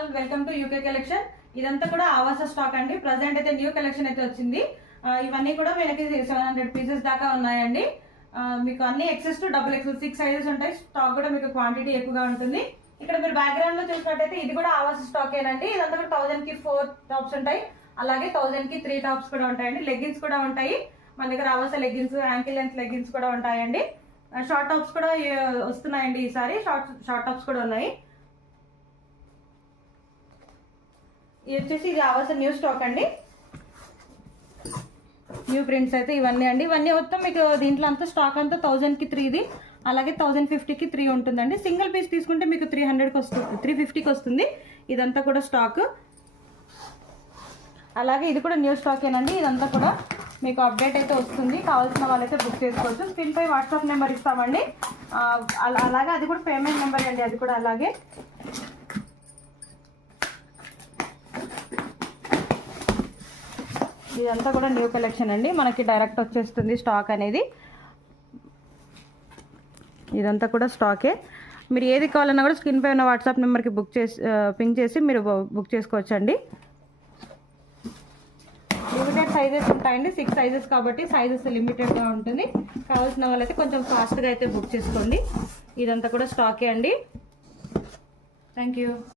All, welcome to UK collection. ఇదంతా కూడా ఆవాస stock అండి. ప్రజెంట్ అయితే న్యూ కలెక్షన్ అయితే వచ్చింది. ఇవన్నీ కూడా మనకి 700 పీసెస్ దాకా ఉన్నాయండి. మీకు అన్ని XS to double XL 6 sizes ఉంటాయి. స్టాక్ కూడా మీకు క్వాంటిటీ ఎక్కువగా ఉంటుంది. ఇక్కడ మీరు బ్యాక్గ్రౌండ్ లో చూసినట్టయితే ఇది కూడా ఆవాస స్టాక్ ఏనండి. ఇదంతా కూడా 1000 కి 4 టాప్స్ ఉంటాయి, అలాగే 1000 కి 3 టాప్స్ కూడా ఉంటాయండి. లెగ్గిన్స్ కూడా ఉంటాయి మన దగ్గర. ఆవాస లెగ్గిన్స్, యాంకిల్ లెంత్ లెగ్గిన్స్ కూడా ఉంటాయండి. షార్ట్ టాప్స్ కూడా వస్తున్నాయండి. ఈసారి షార్ట్ టాప్స్ కూడా ఉన్నాయి. ఇది వచ్చేసి ఇది ఆవాస న్యూ స్టాక్ అండి. న్యూ ప్రింట్స్ అయితే ఇవన్నీ అండి. ఇవన్నీ మొత్తం మీకు దీంట్లో అంతా స్టాక్ అంతా 1000 కి 3ది, అలాగే 1050 కి 3 ఉంటుందండి. సింగిల్ పీస్ తీసుకుంటే మీకు 300కి వస్తుంది, 350కి వస్తుంది. ఇదంతా కూడా స్టాక్. అలాగే ఇది కూడా న్యూ స్టాకేనండి. ఇదంతా కూడా మీకు అప్డేట్ అయితే వస్తుంది. కావాల్సిన వాళ్ళైతే బుక్ చేసుకోవచ్చు. స్క్రీన్ పై వాట్సాప్ నెంబర్ ఇస్తామండి. అలాగే అది కూడా పేమెంట్ నెంబర్ అండి. అది కూడా అలాగే. ఇదంతా కూడా న్యూ కలెక్షన్ అండి. మనకి డైరెక్ట్ వచ్చేస్తుంది స్టాక్ అనేది. ఇదంతా కూడా స్టాకే. మీరు ఏది కావాలన్నా కూడా స్క్రీన్ పై ఉన్న వాట్సాప్ నెంబర్కి పింక్ చేసి మీరు బుక్ చేసుకోవచ్చు అండి. లిమిటెడ్ సైజెస్ ఉంటాయండి. 6 సైజెస్ కాబట్టి సైజెస్ లిమిటెడ్గా ఉంటుంది. కావాల్సిన వాళ్ళైతే కొంచెం ఫాస్ట్గా అయితే బుక్ చేసుకోండి. ఇదంతా కూడా స్టాకే అండి. Thank you.